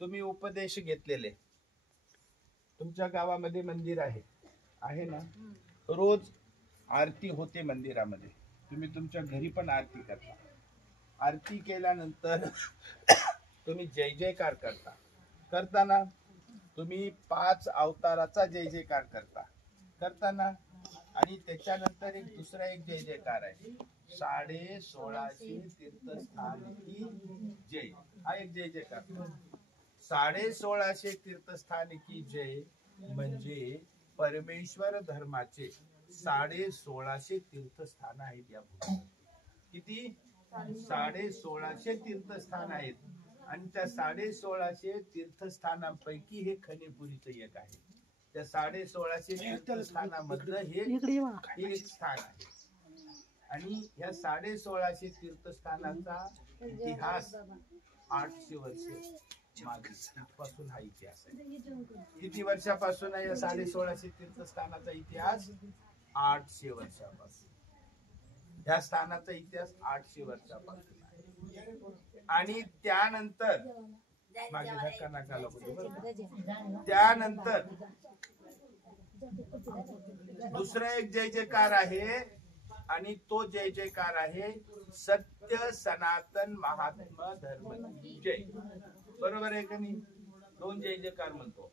तुम्ही उपदेश घेतलेले, तुमच्या गावामध्ये मंदिर आहे ना? रोज आरती होते मंदिरामध्ये, तुम्ही तुमच्या घरी पण आरती करता. आरती केल्यानंतर तुम्ही जय जयकार करताना तुम्ही 5 अवताराचा जय जयकार करताना, आणि त्याच्यानंतर दुसरा एक जय जयकार आहे, 1650 तीर्थस्थान की जय. हा एक जय जयकार. 1650 तीर्थस्थान की जय म्हणजे परमेश्वर धर्माचे 1650 तीर्थस्थान आहेत या भूमीवर. किती? 1650 तीर्थस्थान आहेत. आणि त्या 1650 तीर्थस्थानांपैकी हे खनेपुरीचं एक आहे. त्या 1650 तीर्थस्थानामधलं हे एक स्थान आहे. आणि या 1650 तीर्थस्थानाचा इतिहास 800 वर्ष पासून हा इतिहास आहे. किती वर्षापासून आहे या 1650 तीर्थस्थानाचा इतिहास? 800 वर्षापासून. या स्थानाचा इतिहास 800 वर्षापासून आहे. आणि त्यानंतर मागे धक्का नका लागू. त्यानंतर दुसरा एक जय जयकार आहे, आणि तो जय जयकार आहे सत्य सनातन महात्मा धर्म की जय. बरोबर आहे का नाही? 2 जय जयकार म्हणतो.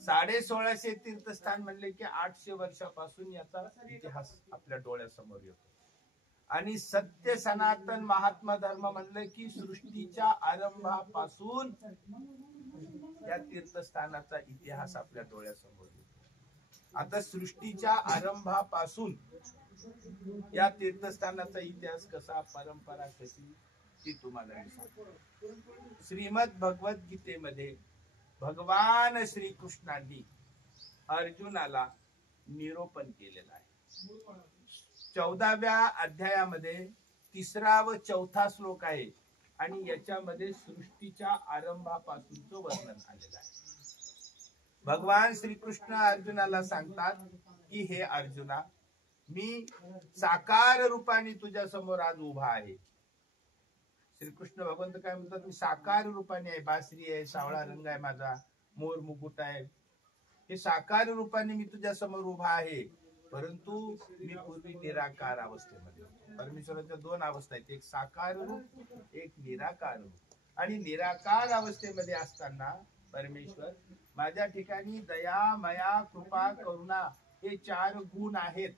1650 तीर्थस्थान म्हणले की 800 वर्षापासून याचा इतिहास आपल्या डोळ्यासमोर येतो. आणि सत्य सनातन महात्मा धर्म म्हणलं की सृष्टीच्या आरंभापासून या तीर्थस्थानाचा इतिहास आपल्या डोळ्यासमोर येतो. आता सृष्टीच्या आरंभापासून या तीर्थस्थानाचा इतिहास कसा, परंपरा कशी, ती तुम्हाला मी सांगतो. श्रीमद भगवद्गीतेमध्ये भगवान श्रीकृष्णांनी अर्जुनाला निरोपण केलेला आहे. 14व्या अध्यायामध्ये 3रा व 4था श्लोक आहे, आणि याच्यामध्ये सृष्टीच्या आरंभापासूनचं वर्णन आलेलं आहे. भगवान श्रीकृष्ण अर्जुनाला सांगतात की हे अर्जुना, मी साकार रूपाने तुझ्या समोर आज उभा आहे. श्रीकृष्ण भगवंत काय म्हणतात? मी साकार रूपाने आहे. बासरी आहे, सावळा रंग आहे माझा, मोर मुकुट आहे, हे साकार रूपाने मी तुझ्या समोर उभा आहे. परंतु मी पूर्वी निराकार अवस्थेमध्ये. परमेश्वराच्या 2 अवस्था आहेत, एक साकार रूप, एक निराकार रूप. आणि निराकार अवस्थेमध्ये असताना परमेश्वर माझ्या ठिकाणी दया, मया, कृपा, करुणा हे 4 गुण आहेत.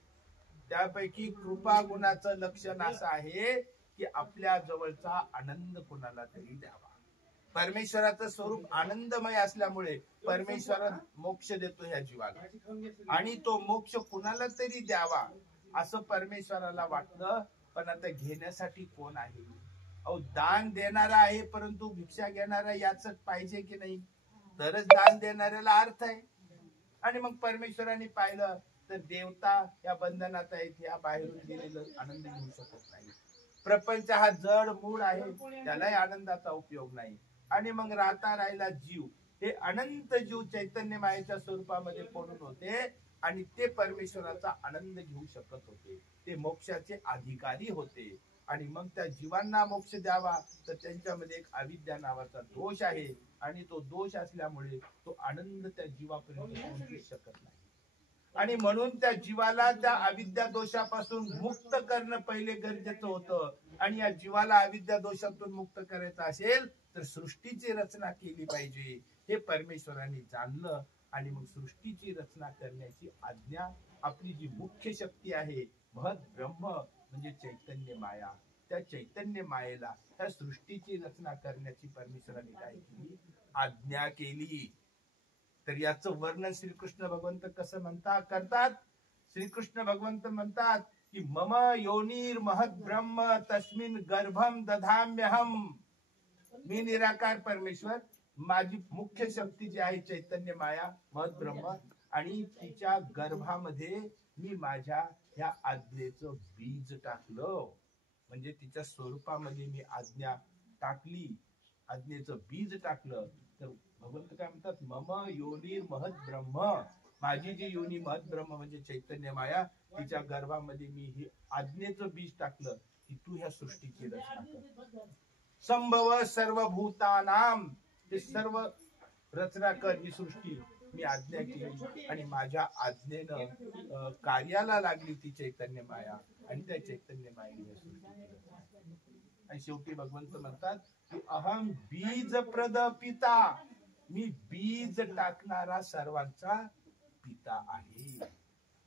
त्यापैकी कृपा गुणाचं लक्षण असं आहे की आपल्या जवळचा आनंद कुणाला तरी द्यावा. परमेश्वराचं स्वरूप आनंदमय असल्यामुळे परमेश्वर मोक्ष देतो ह्या जीवाला, आणि तो मोक्ष कुणाला तरी द्यावा असं परमेश्वराला वाटलं. पण आता घेण्यासाठी कोण आहे? अहो, दान देणारा आहे, परंतु भिक्षा घेणारा याचक पाहिजे की नाही? तरच दान देणाऱ्याला अर्थ आहे. आणि मग परमेश्वराने पाहिलं तर देवता या बंधनात आहेत, या बाहेरून गेलेलं आनंद घेऊ शकत नाही. प्रपंच हा जड मूळ आहे, त्यालाही आनंदाचा उपयोग नाही. आणि मग राहिला जीव, हे अनंत जीव चैतन्य मायेच्या स्वरूपामध्ये पडून होते, आणि ते परमेश्वराचा आनंद घेऊ शकत होते, ते मोक्षाचे अधिकारी होते. आणि मग त्या जीवांना मोक्ष द्यावा तर त्यांच्यामध्ये एक अविद्या नावाचा दोष आहे, आणि तो दोष असल्यामुळे तो आनंद त्या जीवापर्यंत पोहोचू शकत नाही. आणि म्हणून त्या जीवाला त्या अविद्या दोषापासून मुक्त करणं पहिले गरजेचं होतं. आणि या जीवाला अविद्या दोषातून मुक्त करायचं असेल तर सृष्टीची रचना केली पाहिजे, हे परमेश्वराने जाणलं. आणि मग सृष्टीची रचना करण्याची आज्ञा आपली जी मुख्य शक्ती आहे, महत ब्रह्म म्हणजे चैतन्य माया, त्या चैतन्य मायेला त्या सृष्टीची रचना करण्याची परमेश्वराने काय केली? आज्ञा केली. तर याचं वर्णन श्रीकृष्ण भगवंत कसं करतात? श्रीकृष्ण भगवंत म्हणतात की मम योनीर महत ब्रह्म तस्मिन गर्भम दधाम्यहम. मी निराकार परमेश्वर, माझी मुख्य शक्ती जी आहे चैतन्य माया महत ब्रह्म, आणि तिच्या गर्भामध्ये मी माझ्या ह्या आज्ञेचं बीज टाकलं. म्हणजे तिच्या स्वरूपामध्ये मी आज्ञा टाकली, आज्ञेचं बीज टाकलं. तर भगवंत काय म्हणतात? मम योनीर महत ब्रह्म, माझी जी योनी महत ब्रह्म म्हणजे चैतन्य माया, तिच्या गर्भामध्ये मी ही आज्ञेचं बीज टाकलं की तू ह्या सृष्टीची रचना कर. संभव सर्वभूतानाम ते सर्व रचना कर, ही सृष्टी मी आज्ञा केली आणि माझ्या आज्ञेनं कार्याला लागली ती चैतन्य माया आणि त्या चैतन्य मायेने आणि शेवटी भगवंत म्हणतात की अहम बीज प्रद पिता, मी बीज टाकणारा सर्वांचा पिता आहे.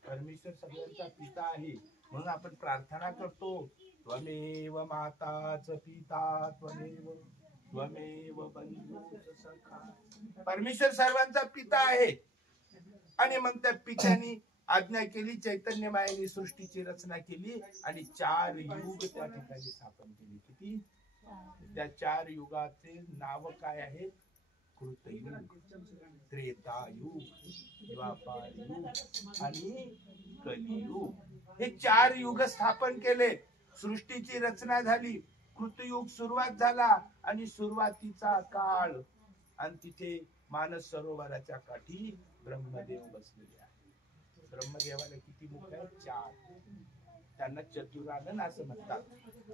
परमेश्वर सगळ्यांचा पिता आहे. म्हणून आपण प्रार्थना करतो, त्वमेव माताच पिता त्वमेव त्वमेव बंधुच सखा. परमेश्वर सर्वांचा पिता आहे. आणि मग त्या पित्याने आज्ञा केली, चैतन्य मायेने सृष्टीची रचना केली आणि 4 युग त्या ठिकाणी स्थापन केली. किती? त्या 4 युगाचे नाव काय आहेत? कृतयुग, त्रेतायुग, द्वापार युग आणि कलियुग. हे 4 युग स्थापन केले. सृष्टीची रचना झाली, कृतयुग सुरुवात झाला आणि सुरुवातीचा काळ, आणि तिथे मानस सरोवराच्या काठी ब्रह्मदेव बसलेले आहे. ब्रह्मदेवाला किती मुख आहेत? 4. त्यांना चतुरानन असं म्हणतात.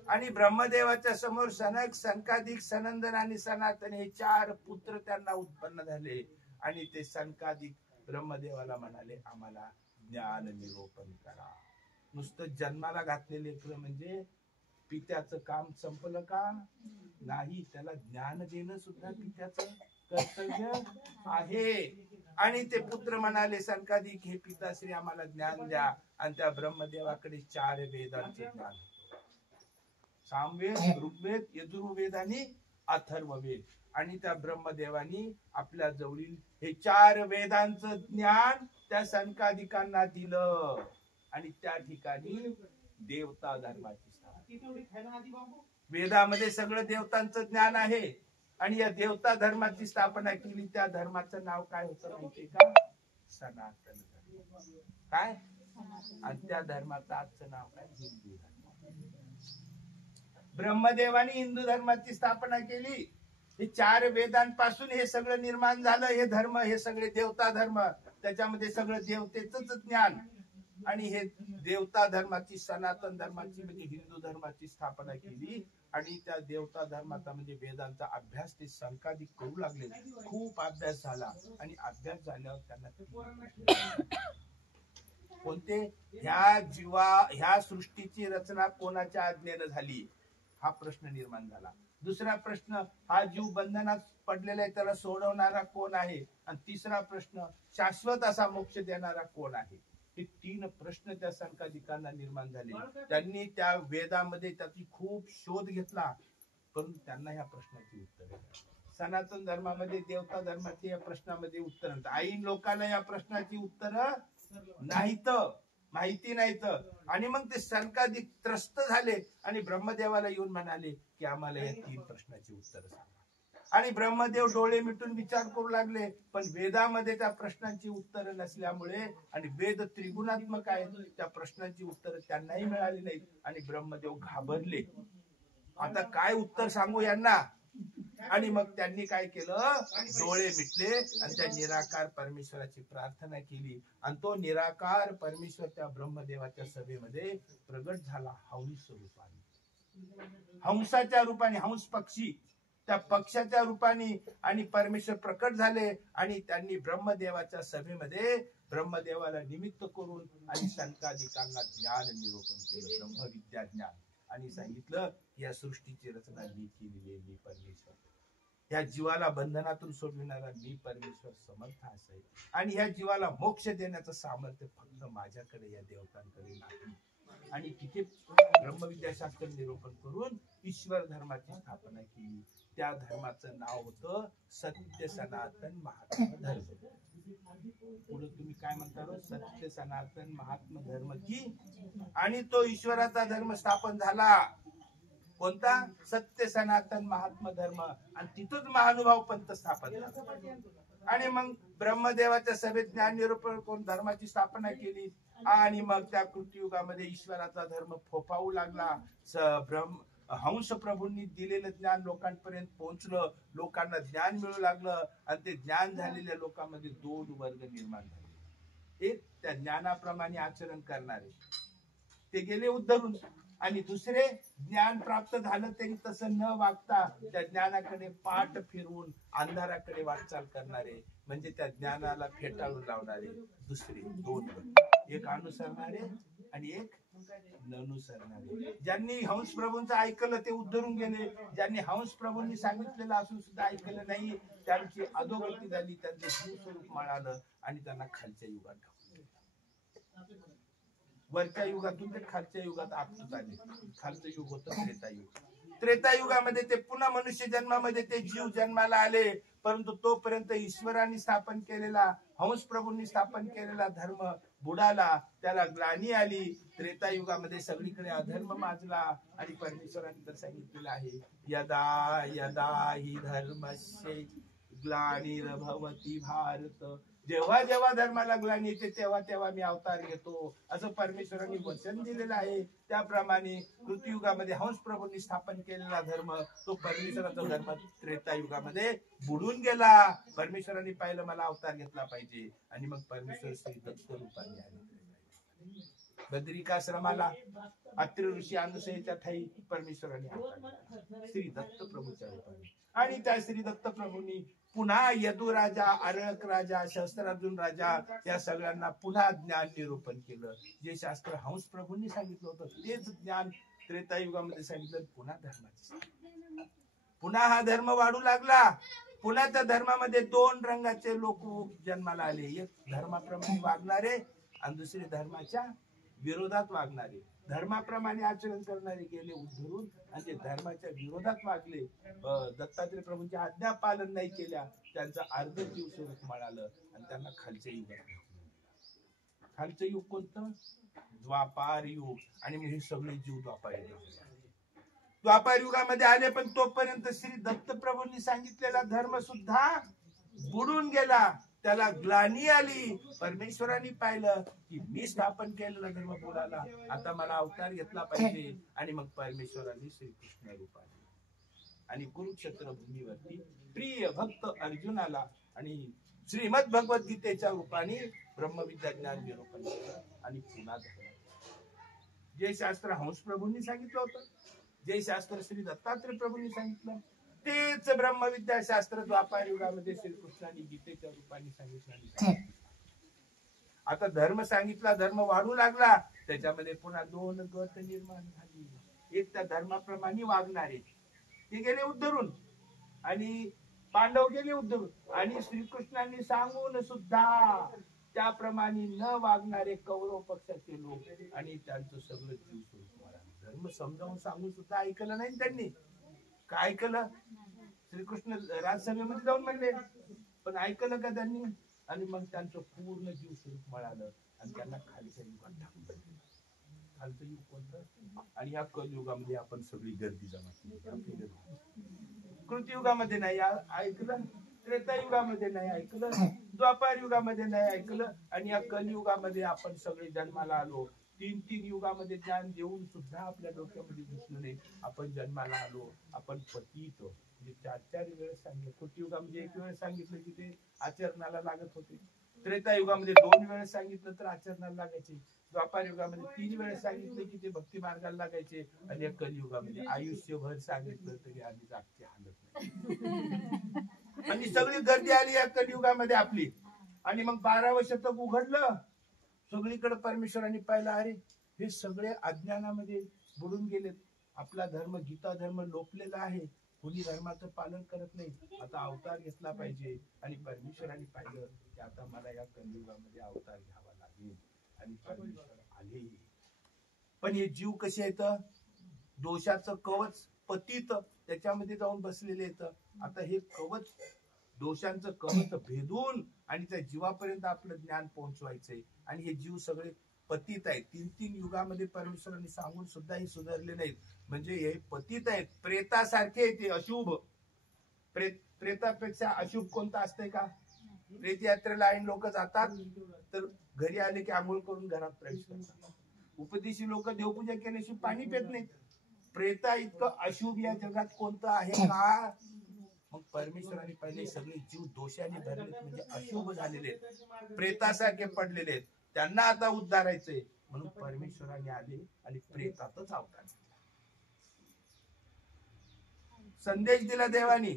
आणि ब्रह्मदेवाच्या समोर सनक, सनकादिक, सनंदन आणि सनातन हे 4 पुत्र त्यांना उत्पन्न झाले. आणि ते सनकादिक ब्रह्मदेवाला म्हणाले, आम्हाला ज्ञान निरोपण करा. नुसतं जन्माला घातलेले लेकरं म्हणजे पित्याचं काम संपलं का? नाही, त्याला ज्ञान देणं सुद्धा पित्याचं कर्तव्य आहे. आणि ते पुत्र म्हणाले, सनकादिक हे पिताश्री आम्हाला ज्ञान द्या. आणि त्या ब्रह्मदेवाकडे 4 वेदांचे ज्ञान, सामवेद, ऋग्वेद, यजुर्वेद आणि अथर्ववेद. आणि त्या ब्रह्मदेवानी आपल्या जवळील हे 4 वेदांचं ज्ञान त्या सनकादिकांना दिलं. आणि त्या ठिकाणी देवता धर्माची स्थापना. वेदामध्ये सगळं देवतांचं ज्ञान आहे. आणि या देवता धर्माची स्थापना केली. त्या धर्माचं नाव काय होतं माहितीये का? सनातन धर्म. काय? आणि त्या धर्माचं आजचं नाव काय? हिंदू धर्म. ब्रह्मदेवाने हिंदू धर्माची स्थापना केली. हे 4 वेदांपासून हे सगळं निर्माण झालं. हे धर्म, हे सगळे देवता धर्म, त्याच्यामध्ये सगळं देवतेचंच ज्ञान. आणि हे देवता धर्माची, सनातन धर्माची म्हणजे हिंदू धर्माची स्थापना केली. आणि त्या देवता धर्माचा म्हणजे वेदांचा अभ्यास ते सनकादिक करू लागले. खूप अभ्यास झाला. आणि अभ्यास झाल्यावर त्यांना कोणते? ह्या सृष्टीची रचना कोणाच्या आज्ञेनं झाली, हा प्रश्न निर्माण झाला. दुसरा प्रश्न, हा जीव बंधनात पडलेला आहे, त्याला सोडवणारा कोण आहे? आणि तिसरा प्रश्न, शाश्वत असा मोक्ष देणारा कोण आहे? हे 3 प्रश्न त्या सनकादिकांना निर्माण झाले. त्यांनी त्या वेदामध्ये त्याची खूप शोध घेतला, परंतु त्यांना या प्रश्नाची उत्तर, सनातन धर्मामध्ये, देवता धर्माची या प्रश्नामध्ये उत्तर, ऐन लोकांना या प्रश्नाची उत्तर नाहीत, माहिती नाहीत. आणि मग ते सनकादिक त्रस्त झाले आणि ब्रह्मदेवाला येऊन म्हणाले की आम्हाला या 3 प्रश्नाची उत्तर सांगा. आणि ब्रह्मदेव डोळे मिटून विचार करू लागले, पण वेदामध्ये त्या प्रश्नांची उत्तर नसल्यामुळे, आणि वेद त्रिगुणात्मक आहे, त्या प्रश्नांची उत्तर त्यांनाही मिळाली नाहीत. आणि ब्रह्मदेव घाबरले, आता काय उत्तर सांगू यांना? आणि मग त्यांनी काय केलं? डोळे मिटले आणि त्या निराकार परमेश्वराची प्रार्थना केली. आणि तो निराकार परमेश्वर त्या ब्रह्मदेवाच्या सभेमध्ये प्रगट झाला हंस रूपाने, हंसाच्या रूपाने, हंस पक्षी, त्या पक्षाच्या रूपाने. आणि परमेश्वर प्रकट झाले आणि त्यांनी ब्रह्मदेवाच्या सभेमध्ये ब्रह्मदेवाला निमित्त करून आणि सनकादिकांना ज्ञान निरूपण केलं, ब्रह्मविद्या ज्ञान. आणि सांगितलं, या सृष्टीची रचना मी केलेली, मी परमेश्वर, या जीवाला बंधनातून सोडविणारा मी परमेश्वर समर्थ असेल. आणि ह्या जीवाला मोक्ष देण्याचं सामर्थ्य फक्त माझ्याकडे, या देवतांकडे नाही. आणि तिथे ब्रह्मविद्याशास्त्र निरूपण करून ईश्वर धर्माची स्थापना केली. त्या धर्माचं नाव होतं सत्य सनातन महात्मा धर्म. पुढे तुम्ही काय म्हणता? सत्य सनातन महात्मा धर्म की. आणि तो ईश्वराचा धर्म स्थापन झाला. कोणता? सत्य सनातन महात्मा धर्म. आणि तिथूच महानुभाव पंथ स्थापन झाला. आणि मग ब्रह्मदेवाच्या सभेत ज्ञान निरूपण करून धर्माची स्थापना केली. आणि मग त्या कृतयुगामध्ये ईश्वराचा धर्म फोफावू लागला. हंस प्रभूंनी दिलेलं ज्ञान लोकांपर्यंत पोहोचलं, लोकांना ज्ञान मिळू लागलं. आणि ते ज्ञान झालेल्या लोकांमध्ये 2 वर्ग निर्माण झाले. एक त्या ज्ञानाप्रमाणे आचरण करणारे, ते गेले उद्धरून. आणि दुसरे ज्ञान प्राप्त झालं तरी तसं न वागता त्या ज्ञानाकडे पाठ फिरवून अंधाराकडे वाटचाल करणारे, म्हणजे त्या ज्ञानाला फेटाळून लावणारे दुसरे दोन गट, एक अनुसरणारे आणि एक ननुसरणारे. ज्यांनी हंस प्रभूंचं ऐकलं ते उद्धरून गेले, ज्यांनी हंस प्रभूंनी सांगितलेलं असून सुद्धा ऐकलं नाही त्यांची अधोगती झाली, त्यांचं जीव स्वरूप मिळालं आणि त्यांना खालच्या युगात ढकललं. वरच्या युगातून ते खालच्या युगात आपसूक आले. खालचं युग होतं त्रेतायुग. त्रेतायुगामध्ये ते पुन्हा मनुष्य जन्मामध्ये ते जीव जन्माला आले, परंतु तोपर्यंत ईश्वराने स्थापन केलेला, हंस प्रभूंनी स्थापन केलेला धर्म बुडाला, त्याला ग्लानी आली. त्रेतायुगामध्ये सगळीकडे अधर्म माजला आणि परमेश्वराने तर सांगितलेलं आहे, यदा यदा हि धर्मस्य ग्लानिर्भवति भारत. जेव्हा जेव्हा धर्माला ग्लानी येते तेव्हा तेव्हा मी अवतार घेतो, असं परमेश्वरांनी वचन दिलेलं आहे. त्याप्रमाणे कृतयुगामध्ये हंस प्रभूंनी स्थापन केलेला धर्म, तो परमेश्वराचा धर्म त्रेतायुगामध्ये बुडून गेला. परमेश्वरांनी पाहिलं मला अवतार घेतला पाहिजे आणि मग परमेश्वर श्री दत्त रूपाने आले. बद्रिकाश्रमाला अत्रि ऋषी अनुसयेच्या ठाई परमेश्वराने श्री दत्त प्रभूच्या रूपाने, आणि त्या श्री दत्त प्रभूंनी पुन्हा यदू राजा, अरळक राजा, शस्त्रार्जुन राजा या सगळ्यांना पुन्हा ज्ञान निरूपण केलं. जे शास्त्र हंस प्रभूंनी सांगितलं होतं तेच ज्ञान त्रेतायुगामध्ये सांगितलं. पुन्हा धर्माचे, पुन्हा हा धर्म वाढू लागला. पुन्हा त्या धर्मामध्ये दोन रंगाचे लोक जन्माला आले, एक धर्माप्रमाणे वागणारे आणि दुसरे धर्माच्या विरोधात वागणारे. धर्माप्रमाणे आचरण करणारे गेले उद्धरून, आणि जे धर्माच्या विरोधात वागले, दत्तात्रय प्रभूंची आज्ञा पालन नाही केल्या, त्यांचं अर्ध जीव स्वरूप मिळालं आणि त्यांना खालच्या युगात. खालचं युग कोणतं? द्वापार युग. आणि मग हे सगळे जीव द्वापार युगामध्ये आले, पण तोपर्यंत श्री दत्त प्रभूंनी सांगितलेला धर्म सुद्धा बुडून गेला, त्याला ग्लानी आली. परमेश्वरांनी पाहिलं की मी स्थापन केलेला धर्म बुडाला, आता मला अवतार घेतला पाहिजे. आणि मग परमेश्वरांनी श्रीकृष्ण रूप आले आणि कुरुक्षेत्र भूमीवरती प्रिय भक्त अर्जुनाला आणि श्रीमद भगवद्गीतेच्या रूपाने ब्रह्मविद्या ज्ञान निरूपण केलं. आणि पुन्हा जे शास्त्र हंस प्रभूंनी सांगितलं होतं, जे शास्त्र श्री दत्तात्रय प्रभूंनी सांगितलं, तेच ब्रह्मविद्या शास्त्र द्वापार युगामध्ये श्रीकृष्णाने गीतेच्या रूपाने सांगितलं. आता धर्म सांगितला, धर्म वाढू लागला, त्याच्यामध्ये पुन्हा दोन गट निर्माण झाली. एक त्या धर्माप्रमाणे वागणारे ते गेले उद्धरून, आणि पांडव गेले उद्धरून, आणि श्रीकृष्णांनी सांगून सुद्धा त्याप्रमाणे न वागणारे कौरव पक्षाचे लोक, आणि त्यांचं सगळं जीव स्वरूप मिळालं. धर्म समजावून सांगून सुद्धा ऐकलं नाही त्यांनी. काय ऐकलं? श्रीकृष्ण राजसभेमध्ये जाऊन म्हणले, पण ऐकलं का त्यांनी? आणि मग त्यांचं पूर्ण जीव स्वरूप मिळालं आणि त्यांना खालच्या युगात टाकलं. खालचं युग कोणतं? आणि या कलयुगामध्ये आपण सगळी गर्दी जमा केली. कृतयुगामध्ये नाही ऐकलं, त्रेतायुगामध्ये नाही ऐकलं, द्वापार युगामध्ये नाही ऐकलं, आणि या कलयुगामध्ये आपण सगळे जन्माला आलो. 3 युगामध्ये ज्ञान देऊन सुद्धा आपल्या डोक्यामध्ये घुसलं नाही. आपण जन्माला आलो, आपण पतित, म्हणजे 4 वेळेस सांगितलं. कृतयुगामध्ये 1 वेळ सांगितलं की ते आचरणाला लागत होते. त्रेतायुगामध्ये 2 वेळेस सांगितलं तर आचरणाला लागायचे. द्वापार युगामध्ये 3 वेळेस सांगितलं की ते भक्ती मार्गाला लागायचे. आणि या कलियुगामध्ये आयुष्यभर सांगितलं तरी आम्ही जागची हालत नाही. आणि सगळी गर्दी आली या कलियुगामध्ये आपली. आणि मग 12वं शतक उघडलं, सगळीकडे परमेश्वरांनी पाहिलं, अरे हे सगळे अज्ञानामध्ये बुडून गेलेत. आपला धर्म, गीता धर्म लोपलेला आहे, कोणी धर्माचं पालन करत नाही. आता अवतार घेतला पाहिजे. आणि परमेश्वरांनी पाहिलं की आता मला या कलियुगामध्ये अवतार घ्यावा लागेल. आणि परमेश्वर आले. पण हे जीव कसे येत? दोषाचं कवच पतित त्याच्यामध्ये जाऊन बसलेले येत. आता हे कवच, दोषांचं कवच भेदून आणि त्या जीवापर्यंत आपलं ज्ञान पोहोचवायचंय. आणि हे जीव सगळे पतित आहेत. 3 युगामध्ये परमेश्वरांनी सांगून सुद्धा हे सुधारले नाहीत. म्हणजे हे पतित आहेत, प्रेतासारखे. ते अशुभ, प्रेतापेक्षा अशुभ कोणता असतंय का? प्रेत यात्रेला ऐन लोक जातात, तर घरी आले की आंघोळ करून घरात प्रवेश करतात. उपदेशी लोक देवपूजा केल्याशिवाय पाणी पित नाहीत. प्रेता इतकं अशुभ या जगात कोणतं आहे का? मग परमेश्वराने पहिले सगळे जीव दोषाने भरले, म्हणजे अशुभ झालेले, प्रेतासारखे पडलेले आहेत. त्यांना आता उद्धारायचंय. म्हणून परमेश्वराने आले आणि प्रेतातच अवतार घेतला. संदेश दिला देवानी.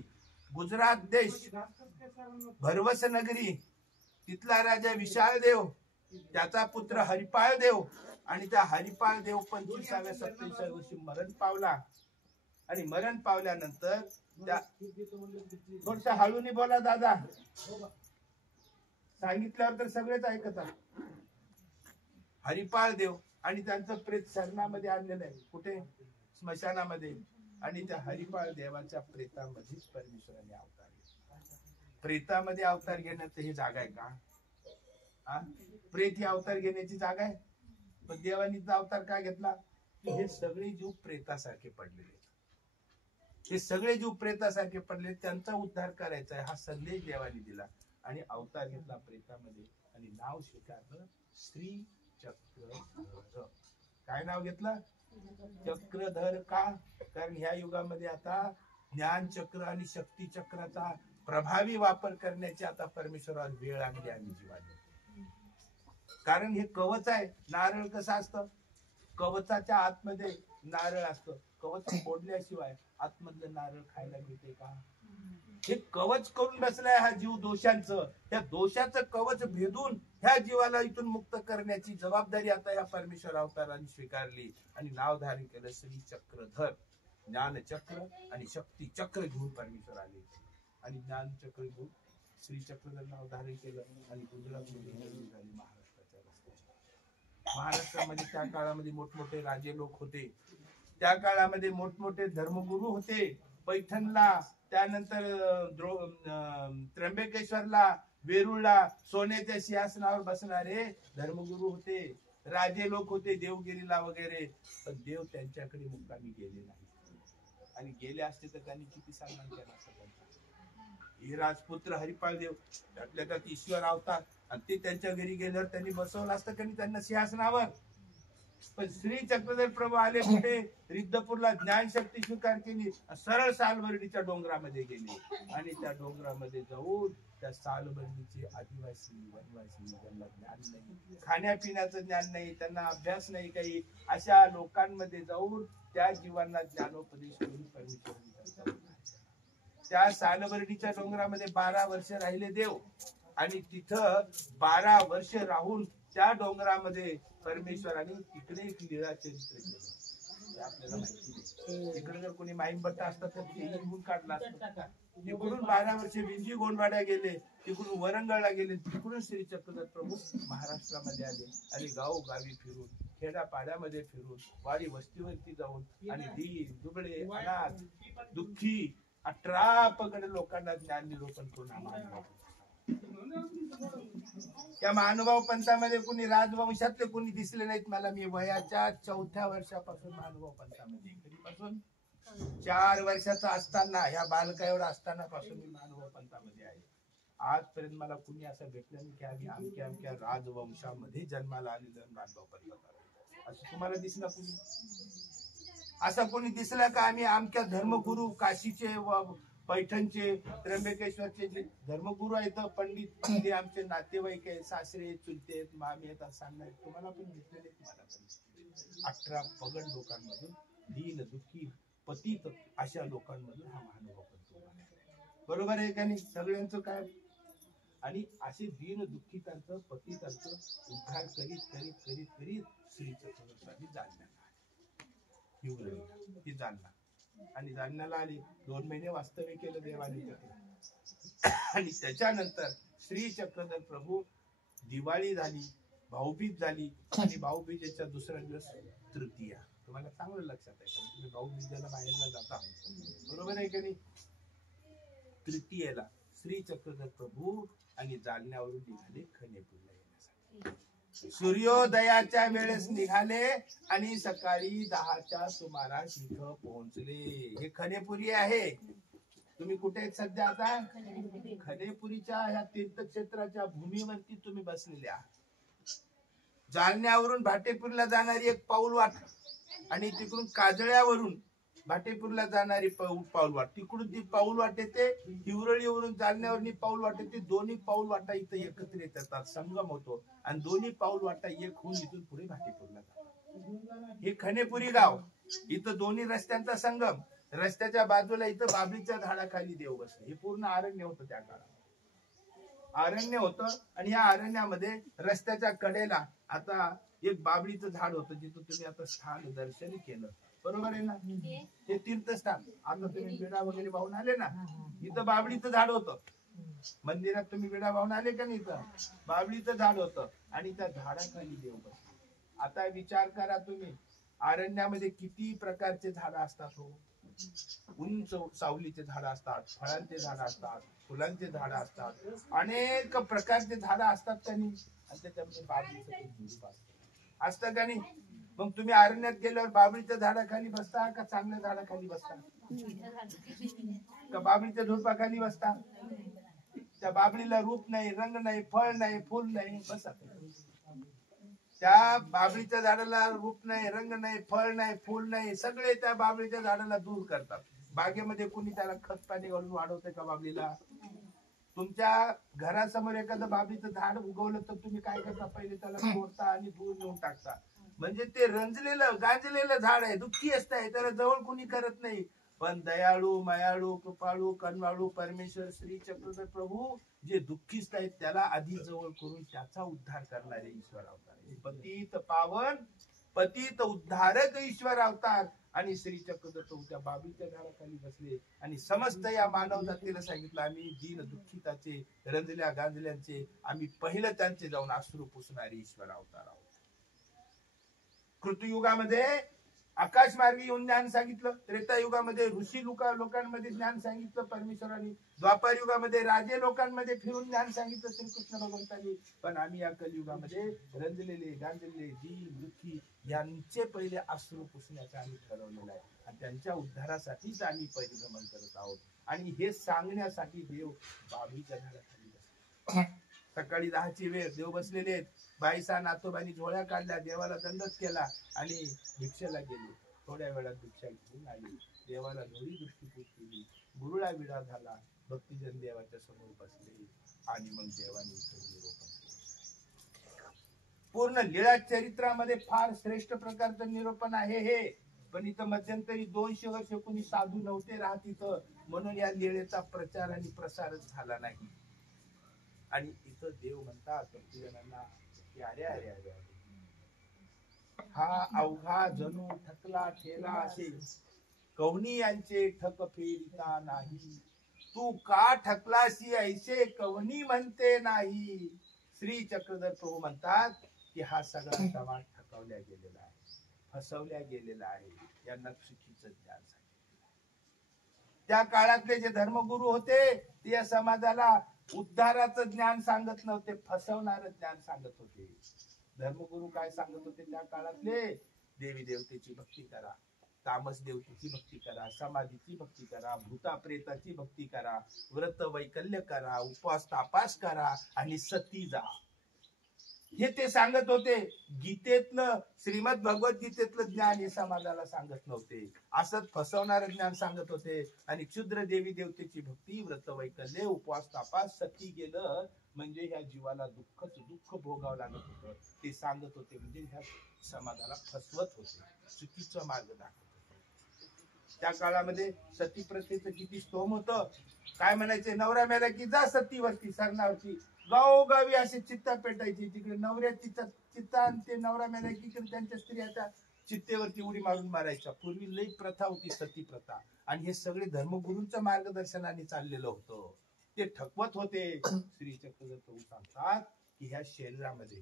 गुजरात देश भरवस नगरी, तिथला राजा विशाळ देव, त्याचा पुत्र हरिपाळ देव, आणि त्या हरिपाळ देव 25व्या-27व्या वर्षी मरण पावला. आणि मरण पावल्यानंतर त्या थोडस हळूनी बोला दादा, सांगितल्यावर तर सगळेच ऐकतात. हरिपाळ देव आणि त्यांचं प्रेत शरणामध्ये आणलेलं आहे. कुठे? स्मशानामध्ये. आणि त्या हरिपाळ देवाच्या प्रेतामध्येच परमेश्वराने अवतार घेतला. प्रेतामध्ये अवतार घेण्याचं हे जागा आहे का? प्रेत ही अवतार घेण्याची जागा आहे. पण देवानी अवतार का घेतला? हे सगळे जीव प्रेतासारखे पडलेले, हे सगळे जीव प्रेतासारखे पडले, त्यांचा उद्धार करायचा आहे हा संदेश देवानी दिला. आणि अवतार घेतला प्रेतामध्ये आणि नाव स्वीकारलं श्री चक्रधर. काय नाव घेतलं? चक्रधर. का? कारण ह्या युगामध्ये आता ज्ञान चक्र आणि शक्ती चक्राचा प्रभावी वापर करण्याची आता परमेश्वरावर वेळ आणली आम्ही जीवाने. कारण हे कवच आहे. नारळ कसं असतं? कवचाच्या आतमध्ये नारळ असतं. कवच फोडल्याशिवाय आतमधलं नारळ खायला मिळते का? हे कवच करून बसलाय हा जीव दोषांचं. त्या दोषाचं कवच भेदून ह्या जीवाला इथून मुक्त करण्याची जबाबदारी आता या परमेश्वर अवताराने स्वीकारली आणि नाव धारण केलं श्री चक्रधर. ज्ञान चक्र आणि शक्ती चक्र घेऊन परमेश्वर आले आणि ज्ञान चक्र घेऊन श्री चक्रधर नाव धारण केलं आणि गुजरातमध्ये झाली महाराष्ट्राच्या रस्त्यावर. महाराष्ट्रामध्ये त्या काळामध्ये मोठमोठे राजे लोक होते. त्या काळामध्ये मोठमोठे धर्मगुरू होते. पैठणला, त्यानंतर त्र्यंबकेश्वरला, वेरूळला सोन्याच्या सिंहासनावर बसणारे धर्मगुरू होते, राजे लोक होते, देवगिरीला वगैरे. पण देव त्यांच्याकडे मुक्कामी गेले नाही. आणि गेले असते तर त्यांनी किती सन्मान केला असता त्यांचा. हे राजपुत्र हरिपाळ देव त्यातल्या त्यात ईश्वर अवतार, आणि ते त्यांच्या घरी गेल्यावर त्यांनी बसवलं असतं की त्यांना सिंहासनावर. पण श्री चक्रधर प्रभू आले कुठे? रिद्धपूरला ज्ञानशक्ती स्वीकार केली, सरळ सालबर्डीच्या डोंगरामध्ये गेले आणि त्या डोंगरामध्ये जाऊन त्या सालबर्डीचे आदिवासी वनवासी, ज्यांना ज्ञान नाही, खाण्यापिण्याचं ज्ञान नाही, त्यांना अभ्यास नाही काही, अशा लोकांमध्ये जाऊन त्या जीवांना ज्ञानोपदेश करून परमेश्वर त्या सालबर्डीच्या डोंगरामध्ये 12 वर्ष राहिले देव. आणि तिथं 12 वर्ष राहून त्या डोंगरामध्ये परमेश्वराने तिकडे एक लीळा चरित्र केलं. आपल्याला माहिती नाही. तिकडे जर कोणी माईंबट्टा असतात तर ते लिहून काढला असतं. तिकडून 12 वर्ष विंजी गोंडवाड्या गेले, तिकडून वरंगळला गेले, तिकडून श्री चक्रधर प्रभू महाराष्ट्रामध्ये आले आणि गावोगावी फिरून, खेड्यापाड्यामध्ये फिरून, वाडी वस्तीवरती जाऊन आणि दीन दुबळे अनाथ दुःखी 18 पगड लोकांना ज्ञान निरूपण करून आम्हाला. त्या महानुभाव पंथामध्ये कुणी राजवंशातले कुणी दिसले नाहीत मला. मी वयाच्या 4थ्या वर्षापासून महानुभाव पंथामध्ये, कधीपासून? 4 वर्षाचा असताना, ह्या बालका एवढा असताना पासून मी महानुभाव पंथामध्ये आहे. आजपर्यंत मला कुणी असं भेटलं नाही की आम्ही अमक्या अमक्या राजवंशामध्ये जन्माला आलेलं महानुभाव पंथात. असं तुम्हाला दिसलं कुणी? असं कोणी दिसलं का आम्ही अमक्या धर्मगुरू, काशीचे व पैठणचे, त्र्यंबकेश्वरचे जे धर्मगुरू आहेत, पंडित, ते आमचे नातेवाईक आहे, सासरे चुलते मामी आहेत, असं सांगणार तुम्हाला पण दिसलेले. तुम्हाला पण 18 पगड लोकांमधून दीन दुःखी पतित अशा लोकांमधून हा महानुभाव पंथ. बरोबर आहे का नाही? सगळ्यांचं काय? आणि असे दीन दुःखितांचं पतितांचं उद्धार करीत करीत करीत करीत श्री चक्रधरांनी जालन्याला ती जालना आणि जालन्याला आली. 2 महिने वास्तव्य केलं देवाने तिथे. आणि त्याच्यानंतर श्री चक्रधर प्रभू, दिवाळी झाली, भाऊबीज झाली आणि भाऊबीजेचा दुसरा दिवस तृतीया. तुम्हाला चांगलं लक्षात आहे का? तुम्ही भाऊबीजेला बाहेरला जाता, बरोबर आहे का नाही? तृतीयेला श्री चक्रधर प्रभू आणि जालन्यावरून निघाले खनेपूरला येण्यासाठी. सूर्योदयाच्या वेळेस निघाले आणि सकाळी 10च्या सुमारास इथं पोहोचले. हे खनेपुरी आहे. तुम्ही कुठे आहेत सध्या? आता खनेपुरीच्या ह्या तीर्थक्षेत्राच्या भूमीवरती तुम्ही बसलेले आहात. जालन्यावरून भाटेपूरला जाणारी एक पाऊल वाट आणि तिकडून काजळ्यावरून भाटेपूरला जाणारी पाऊल वाट, तिकडून ती पाऊल वाट येते, हिवरळीवरून जालन्यावर पाऊल वाट येते. दोन्ही पाऊल वाटा इथं एकत्रित येतात, संगम होतो आणि दोन्ही पाऊल वाटा एक होऊन इथून पुढे भाटेपूरला जातात. हे खनेपुरी गाव, इथं दोन्ही रस्त्यांचा संगम. रस्त्याच्या बाजूला इथं बाबळीच्या झाडाखाली देव बसले. हे पूर्ण अरण्य होतं त्या काळात, अरण्य होतं. आणि या अरण्यामध्ये रस्त्याच्या कडेला आता एक बाबळीचं झाड होतं, जिथं तुम्ही आता स्थान दर्शन केलं, बरोबर आहे ना. हे तीर्थस्थान. आता तुम्ही विडा वगैरे वाहून आले ना, इथं बाबळीचं झाड होतं. मंदिरात तुम्ही विडा वाहून आले का नाही, इथं बाबळीचं झाड होतं आणि त्या झाडाखाली देव बसले. आता विचार करा तुम्ही, अरण्यामध्ये किती प्रकारचे झाड असतात हो. उंच सावलीचे झाड असतात, फळांचे झाड असतात, फुलांचे झाड असतात, अनेक प्रकारचे झाड असतात त्यांनी. आणि त्याच्यामध्ये बाबळीचं असतं का नाही. मग तुम्ही अरण्यात गेल्यावर बाबळीच्या झाडाखाली बसता का चांगल्या झाडाखाली बसता, का बाबळीच्या झुडपाखाली बसता. त्या बाबळीला रूप नाही, रंग नाही, फळ नाही, फुल नाही, बसा. त्या बाबळीच्या झाडाला रूप नाही, रंग नाही, फळ नाही, फुल नाही, सगळे त्या बाबळीच्या झाडाला दूर करतात. बागेमध्ये कुणी त्याला खत पाणी घालून वाढवते का बाबळीला. तुमच्या घरासमोर एखादं बाबळीचं झाड उगवलं तर तुम्ही काय करता, पहिले त्याला तोडता आणि दूर नेऊन टाकता. म्हणजे ते रंजलेलं गांजलेलं झाड आहे, दुःखी असतंय, त्याला जवळ कुणी करत नाही. पण दयाळू, मायाळू, कृपाळू, कनवाळू परमेश्वर श्री चक्रधर प्रभू जे दुःखीस्त आहेत त्याला आधी जवळ करून त्याचा उद्धार करणारे ईश्वर अवतार. पतित पावन, पतित उद्धारक ईश्वर अवतार. आणि श्री चक्रधर प्रभू त्या बाबळीच्या झाडाखाली बसले आणि समस्त या मानव जातीला सांगितलं, आम्ही दीन दुःखिताचे, रंजल्या गांजल्यांचे आम्ही पहिलं त्यांचे जाऊन अश्रू पुसणारे ईश्वर अवतार आहोत. कृतयुगामध्ये आकाश मार्गी येऊन ज्ञान सांगितलं, त्रेतायुगामध्ये ऋषी लोकांमध्ये ज्ञान सांगितलं परमेश्वरांनी, द्वापार युगामध्ये राजे लोकांमध्ये फिरून ज्ञान सांगितलं श्रीकृष्ण भगवंतांनी. पण आम्ही या कलियुगामध्ये रंजलेले, गांजलेले, दीन दुःखी यांचे पहिले अश्रू पुसण्याचं आम्ही ठरवलेलं आहे आणि त्यांच्या उद्धारासाठीच आम्ही परिभ्रमण करत आहोत. आणि हे सांगण्यासाठी देव बाबळीच्या झाडाखाली बसले. सकाळी 10ची वेळ, देव बसलेले आहेत. बाईसा नातोबानी झोळ्या काढल्या, देवाला दंडच केला आणि भिक्षेला गेले. थोड्या वेळात भिक्षा घेऊन आली, देवाला धोरी दृष्टीपूत केली, गुरुळा विडा झाला, भक्तिजन देवाच्या समोर बसले आणि मग देवाने निरोपण. पूर्ण लीळा चरित्रामध्ये फार श्रेष्ठ प्रकारचं निरोपण आहे हे. पण इथं मध्यंतरी 200 वर्ष कोणी साधू नव्हते राहत इथं, म्हणून या लीळेचा प्रचार आणि प्रसारच झाला नाही. आणि इथं देव म्हणतात भक्तजनांना की अरे अरे अरे अरे, हा अवघा जणू ठकला ठेला असे, कवनी यांचे ठक फेरिता नाही, तू का ठकलासी ऐसे कवनी म्हणते नाही. श्री चक्रधर प्रभू म्हणतात की हा सगळा समाज ठकवल्या गेलेला आहे, फसवल्या गेलेला आहे. यांना चुकीचं ज्ञान सांगितलं. त्या काळातले जे धर्मगुरू होते ते या समाजाला उद्धाराचं ज्ञान सांगत नव्हते, फसवणारं ज्ञान सांगत होते. धर्मगुरू काय सांगत होते त्या काळातले, देवी देवतेची भक्ती करा, तामस देवतेची भक्ती करा, समाधीची भक्ती करा, भूता प्रेताची भक्ती करा, व्रत वैकल्य करा, उपवास तापास करा आणि सती जा. हे ते सांगत होते. गीतेतलं, श्रीमद भगवद्गीतेतलं ज्ञान हे समाजाला सांगत नव्हते, असंच फसवणारं ज्ञान सांगत होते. आणि क्षुद्र देवी देवतेची भक्ती, व्रत वैकल्य, उपवास तापास, सती गेलं म्हणजे ह्या जीवाला दुःख भोगावं लागत होतं, ते सांगत होते. म्हणजे ह्या समाजाला फसवत होते, चुकीचा मार्ग दाखवत होते. त्या काळामध्ये सती प्रथेचं किती स्तोम होतं. काय म्हणायचे, नवरा मेला की जा सतीवरती, सरणावरती, गावोगावी असे चित्ता पेटायची. तिकडे नवऱ्याची चित्ता आणि ते नवरा मेला की त्यांच्या स्त्रियाच्या चित्तेवरती उडी मारून मारायच्या. पूर्वी लई प्रथा होती, सती प्रथा. आणि हे सगळे धर्मगुरूंच्या मार्गदर्शनाने चाललेलं होतं, ते ठकवत होते. श्री चक्रधर प्रभू सांगतात की ह्या शरीरामध्ये,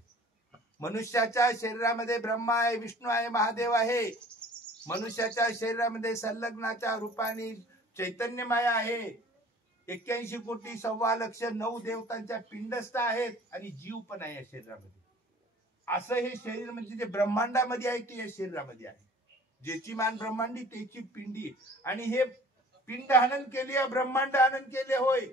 मनुष्याच्या शरीरामध्ये ब्रह्मा आहे, विष्णू आहे, महादेव आहे. मनुष्याच्या शरीरामध्ये संलग्नाच्या रूपाने चैतन्यमाया आहे. 81 कोटी 1.25 लक्ष 9 देवतांच्या पिंडस्थ आहेत आणि जीव पण आहे या शरीरामध्ये. असं हे शरीर म्हणजे जे ब्रह्मांडामध्ये आहे ते या शरीरामध्ये आहे. ज्याची मान ब्रह्मांडी त्याची पिंडी. आणि हे पिंड हनन केली, ब्रह्मांड हनन केले होय.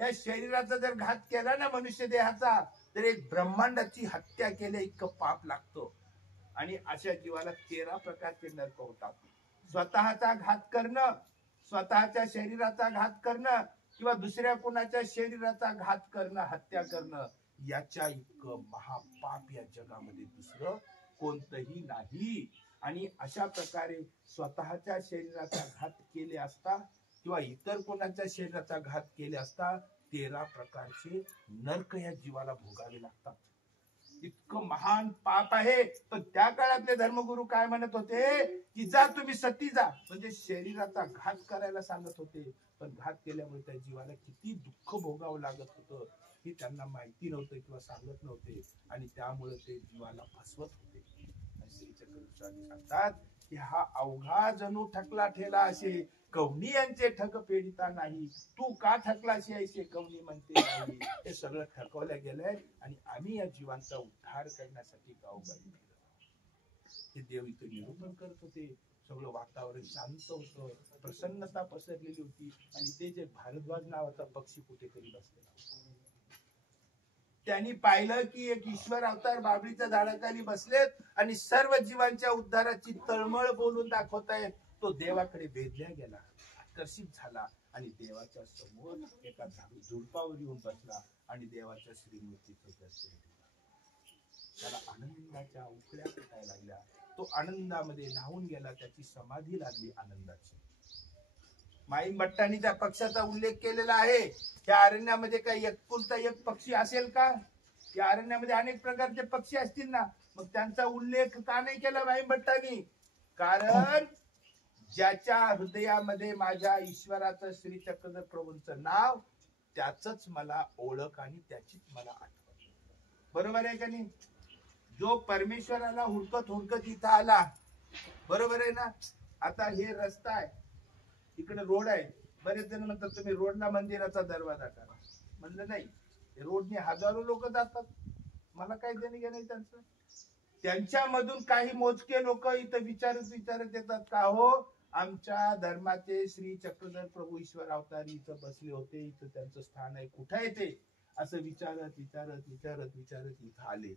या शरीराचा जर घात केला ना मनुष्य देहाचा, तर एक ब्रह्मांडाची हत्या केल्या इतकं पाप लागतो. आणि अशा जीवाला 13 प्रकारचे नरक होतात. स्वतःचा घात करणं, स्वतःच्या शरीराचा घात करणं किंवा दुसऱ्या कोणाच्या शरीराचा घात करणं, हत्या करणं, याच्या इतकं महापाप या जगामध्ये दुसरं कोणतंही नाही. आणि अशा प्रकारे स्वतःच्या शरीराचा घात केले असता किंवा इतर कोणाच्या शरीराचा घात केले असता 13 प्रकारचे नरक या जीवाला भोगावे लागतात. इतकं महान पाप आहे. पण त्या काळातले धर्मगुरू काय म्हणत होते की जा तुम्ही सती जा, म्हणजे शरीराचा घात करायला सांगत होते. पण घात केल्यामुळे त्या जीवाला किती दुःख भोगावं लागत होतं हे त्यांना माहिती नव्हतं किंवा सांगत नव्हते, आणि त्यामुळे ते जीवाला फसवत होते. श्री चक्रधर सांगतात की हा अवघा जणू ठकला ठेला असे, कवनी यांचे ठक फेडिता नाही, तू का ठकलाशी ऐसे कवनी म्हणते नाही. हे सगळं ठकवलं गेलंय आणि आम्ही या जीवांचा उद्धार करण्यासाठी गावोगावी हे देव इथं निरूपण करत होते. सगळं वातावरण शांत होतं, प्रसन्नता पसरलेली होती. आणि ते जे भारद्वाज नावाचा पक्षी कुठेतरी बसलेला, त्यांनी पाहिलं की एक ईश्वर अवतार बाबळीच्या झाडाखाली बसलेत आणि सर्व जीवांच्या उद्धाराची तळमळ बोलून दाखवतायत. तो देवाकडे वेधल्या गेला, आकर्षित झाला आणि देवाच्या समोर एका झुडपावर येऊन बसला आणि देवाच्या श्रीमूर्तीचं दर्शन घेतलं. त्याला आनंदाच्या उकळ्या फुटायला लागल्या. तो आनंदामध्ये न्हावून गेला, त्याची समाधी लागली आनंदाची. माईन भट्टांनी त्या पक्षाचा उल्लेख केलेला आहे. या अरण्यामध्ये काही एकुलता एक पक्षी असेल का? या अरण्यामध्ये अनेक प्रकारचे पक्षी असतील ना, मग त्यांचा उल्लेख का नाही केला माईन भट्टांनी? कारण ज्याच्या हृदयामध्ये माझ्या ईश्वराचं श्री चक्रधर प्रभूंचं नाव, त्याच मला ओळख आणि त्याचीच मला आठवण. बरोबर आहे का नाही? जो परमेश्वराला हुडकत हुडकत इथं आला, बरोबर आहे ना? आता हे रस्ता आहे, इकडे रोड आहे. बरेच जण म्हणतात तुम्ही रोडला मंदिराचा दरवाजा करा. म्हणलं नाही, रोडने हजारो लोक जातात, मला काही देणे घे नाही त्यांचं. त्यांच्यामधून काही मोजके लोक इथं विचारत येतात का हो आमच्या धर्माचे श्री चक्रधर प्रभू ईश्वर अवतारी इथं बसले होते, इथं त्यांचं स्थान आहे, कुठं आहे ते? असं विचारत इथं आले.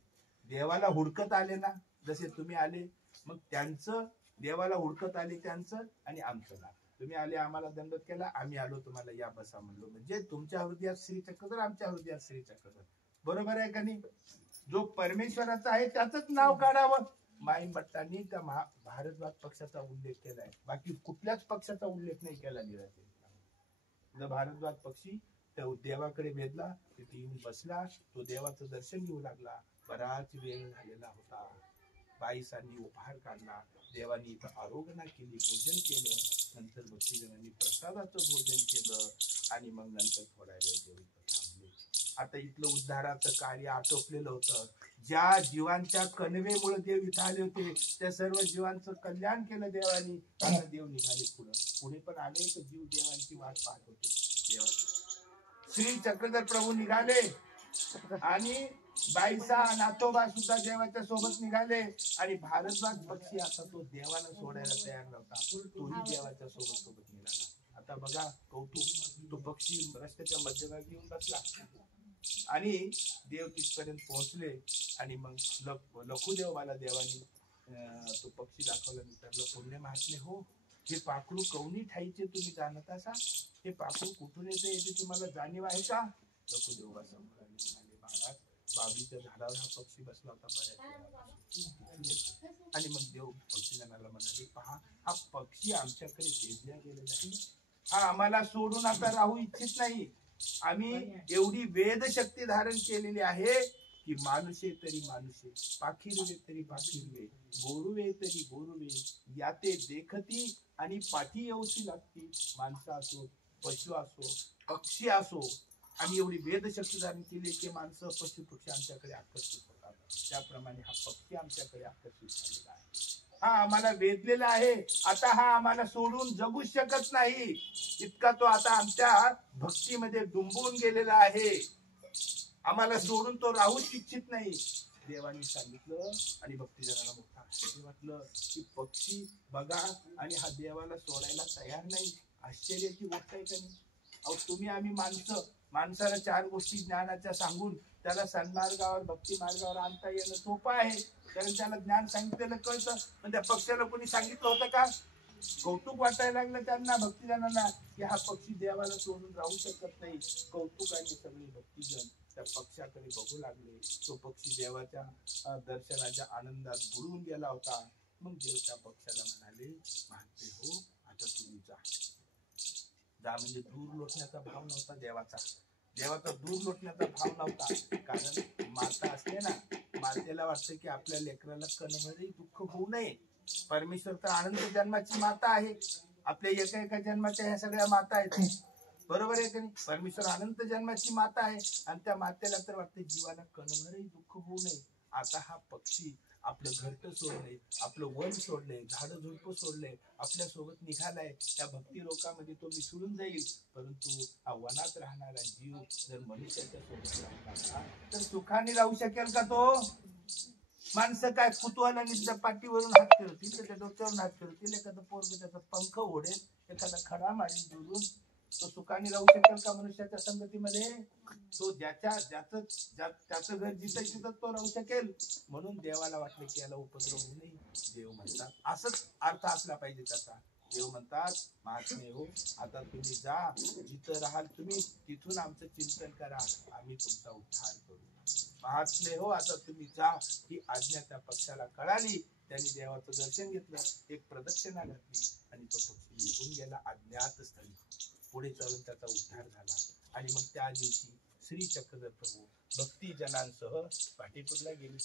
देवाला हुडकत आले ना, जसे तुम्ही आले. मग त्यांचं देवाला हुडकत आले त्यांचं आणि आमचं नाव. तुम्ही आले आम्हाला दंडवत केला, आम्ही आलो तुम्हाला या बसा म्हणलो. म्हणजे तुमच्या हृदयात श्री चक्रधर, आमच्या हृदयात श्री चक्रधर. बरोबर आहे का नाही? जो परमेश्वराचा आहे त्याच नाव काढावं. माईन भट्टांनी त्या भारद्वाज पक्षाचा उल्लेख केलाय, बाकी कुठल्याच पक्षाचा उल्लेख नाही केला. निराते भारद्वाज पक्षी त्या देवाकडे वेधला, तिथे येऊन बसला, तो देवाचं दर्शन घेऊ लागला. बराच वेळ झालेला होता. बाईसांनी उपहार काढला, देवानी इथं आरोग्य केली, भोजन केलं. नंतर भक्तीजनांनी प्रसादाचं भोजन केलं आणि मग नंतर थोडा वेळ देव इथं थांबले. आता इथलं उद्धाराचं कार्य आटोपलेलं होतं. ज्या जीवांच्या कणवेमुळे देव इथं आले होते त्या सर्व जीवांचं कल्याण केलं देवानी. आता देव निघाले पुढे पण अनेक जीव देवांची वाट पाहत होते. देवाची श्री चक्रधर प्रभू निघाले आणि बाईसा नाथोबा सुद्धा देवाच्या सोबत निघाले. आणि भारद्वाज पक्षी आता तो देवाला सोडायला तयार नव्हता, तोही देवाच्या सोबत निघाला. आता बघा कौतुक, तो पक्षी रस्त्याच्या मध्यभागी येऊन बसला आणि देव तिथपर्यंत पोहोचले. आणि मग लखुदेव मला देवानी तो पक्षी दाखवला. विचारलं पुण्य महात्मे हो, हे पाखरू कवनी ठाईचे तुम्ही जाणत असा? हे पाखरू कुठून येते याची तुम्हाला जाणीव आहे का? लखुदेव समोर आले, महाराज बाबीच्या झाडावर हा पक्षी बसला होता बऱ्याच. आणि मग देव पक्षीजनाला म्हणाले, पहा हा पक्षी आमच्याकडे वेधला गेलेला नाही, हा आम्हाला सोडून आता राहू इच्छित नाही. आम्ही एवढी वेद शक्ती धारण केलेली आहे की मानुषे तरी मानुषे, पाखिरवे तरी पाखिरवे, गोरुवे तरी गोरुवे, याते देखती आणि पाठी येऊची लागती. माणसं असो, पशु असो, पक्षी असो, आम्ही एवढी वेद शक्ती धारण केली की माणसं पशु पक्षी आमच्याकडे आकर्षित होतात. त्याप्रमाणे हा पक्षी आमच्याकडे आकर्षित झालेला आहे. हा आम्हाला वेधलेला आहे. आता हा आम्हाला सोडून जगू शकत नाही, इतका तो आता आमच्या भक्तीमध्ये डुंबून गेलेला आहे. आम्हाला सोडून तो राहूच इच्छित नाही. देवानी सांगितलं आणि भक्तीजनाला मोठा आश्चर्य वाटलं की पक्षी बघा आणि हा देवाला सोडायला तयार नाही. आश्चर्याची गोष्ट आहे का नाही? अहो तुम्ही आम्ही माणसाला 4 गोष्टी ज्ञानाच्या सांगून त्याला सन्मार्गावर भक्ती मार्गावर आणता येणं सोपं आहे, कारण त्याला ज्ञान सांगितलेलं कळतं. पण त्या पक्षाला कोणी सांगितलं होतं का? कौतुक वाटायला लागलं त्यांना, भक्तिजनांना, की हा पक्षी देवाला सोडून राहू शकत नाही. कौतुकाने सगळे भक्तिजन त्या पक्षाकडे बघू लागले. तो पक्षी देवाच्या दर्शनाच्या आनंदात बुडून गेला होता. मग देव त्या पक्षाला म्हणाले, महात्मे हो, आता तुम्ही जा. जा म्हणजे दूर लोटण्याचा भाव नव्हता देवाचा. देवाचा दूर लोटण्याचा भाव नव्हता. कारण माता असते ना, मातेला वाटतं की आपल्या लेकराला कणभरही दुःख होऊ नये. परमेश्वर तर अनंत जन्माची माता आहे. आपल्या एका एका जन्माच्या ह्या सगळ्या माता आहेत. बरोबर आहे का नाही? परमेश्वर अनंत जन्माची माता आहे. आणि त्या मातेला तर वाटते जीवाला कणभरही दुःख होऊ नये. आता हा पक्षी आपलं घरट सोडले, आपलं वन सोडले, झाड झुडप सोडले, आपल्या सोबत निघालाय. त्या भक्ती लोकांमध्ये तो मिसळून जाईल. परंतु हा वनात राहणारा जीव जर मनुष्याच्या सोबत राहिला तर सुखाने राहू शकेल का तो? माणसं काय कुतूहलाने त्याच्या पाठीवरून हात फिरतील, त्याच्या डोक्यावरून हात फिरतील, एखादं पोरग त्याचा पंख ओढेल, एखादा खडा मारील दुरून. तो सुखाने राहू शकेल का मनुष्याच्या संगतीमध्ये? तो त्याचं घर जिथं तिथं तो राहू शकेल. म्हणून देवाला वाटलं की याला उपद्रव होऊ नये. देव म्हणतात, असंच अर्थ असला पाहिजे त्याचा. देव म्हणतात, महात्मे हो, आता तुम्ही जा. जिथं राहाल तुम्ही तिथून आमचं चिंतन करा, आम्ही तुमचा उद्धार करू. महात्मे हो, आता तुम्ही जा. ही आज्ञा त्या पक्षाला कळाली. त्यांनी देवाचं दर्शन घेतलं, एक प्रदक्षिणा घातली आणि तो पक्षी निघून गेला अज्ञात स्थळी. पुढे चालून त्याचा उद्धार झाला. आणि मग त्या दिवशी श्री चक्रधर प्रभू भक्तिजनांसह पाटीपूरला गेले.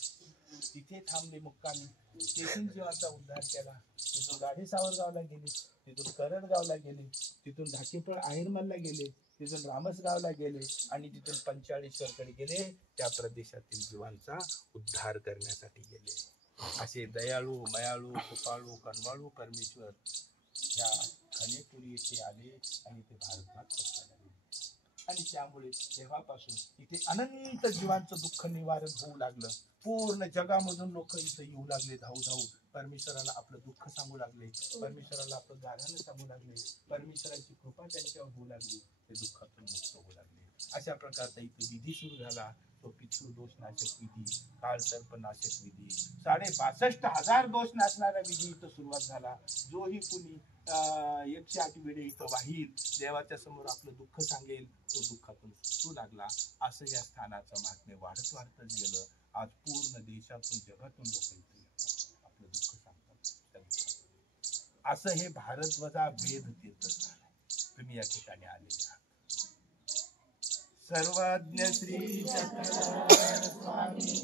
तिथे थांबले मुक्कामी. तेथून जीवाचा उद्धार केला. तिथून गाढे सावरगावला गेले, तिथून करडगावला गेले, तिथून धाकेपळ आहेरमलला गेले, तिथून रामसगावला गेले आणि तिथून पंचाळेश्वरकडे गेले. त्या प्रदेशातील जीवांचा उद्धार करण्यासाठी गेले. असे दयाळू, मयाळू, कृपाळू, कनवाळू परमेश्वर ह्या खनेपुरी येथे आले आणि ते भारतभाग पक्षाला गेले. आणि त्यामुळे तेव्हापासून इथे अनंत जीवांचं दुःख निवारण होऊ लागलं. पूर्ण जगामधून लोक इथे येऊ लागले, धावू धावू परमेश्वराला आपलं दुःख सांगू लागले, परमेश्वराला आपलं गाऱ्हाणं सांगू लागले, परमेश्वराची कृपा त्यांच्यावर होऊ लागली, ते दुःखातून मुक्त होऊ लागले. अशा प्रकारचा इथे विधी सुरू झाला. तो पितृदोष नाशक विधी, काळ सर्प नाशक विधी, 65,000 दोष नाशणारा विधी इथं सुरुवात झाला. जोही कुणी 108 वेळे इथं वाहील, देवाच्या समोर आपलं दुःख सांगेल, तो दुःखातून सुटू लागला. असं या स्थानाचं महात्म्य वाढत वाढतच गेलं. आज पूर्ण देशातून जगातून लोक इथे येतात, आपलं दुःख सांगतात त्या दुःखातून. असं हे भारतध्वजा वेद तीर्थस्थान आहे. तुम्ही या ठिकाणी आलेले आहात. सर्वज्ञ श्री चक्रधर स्वामी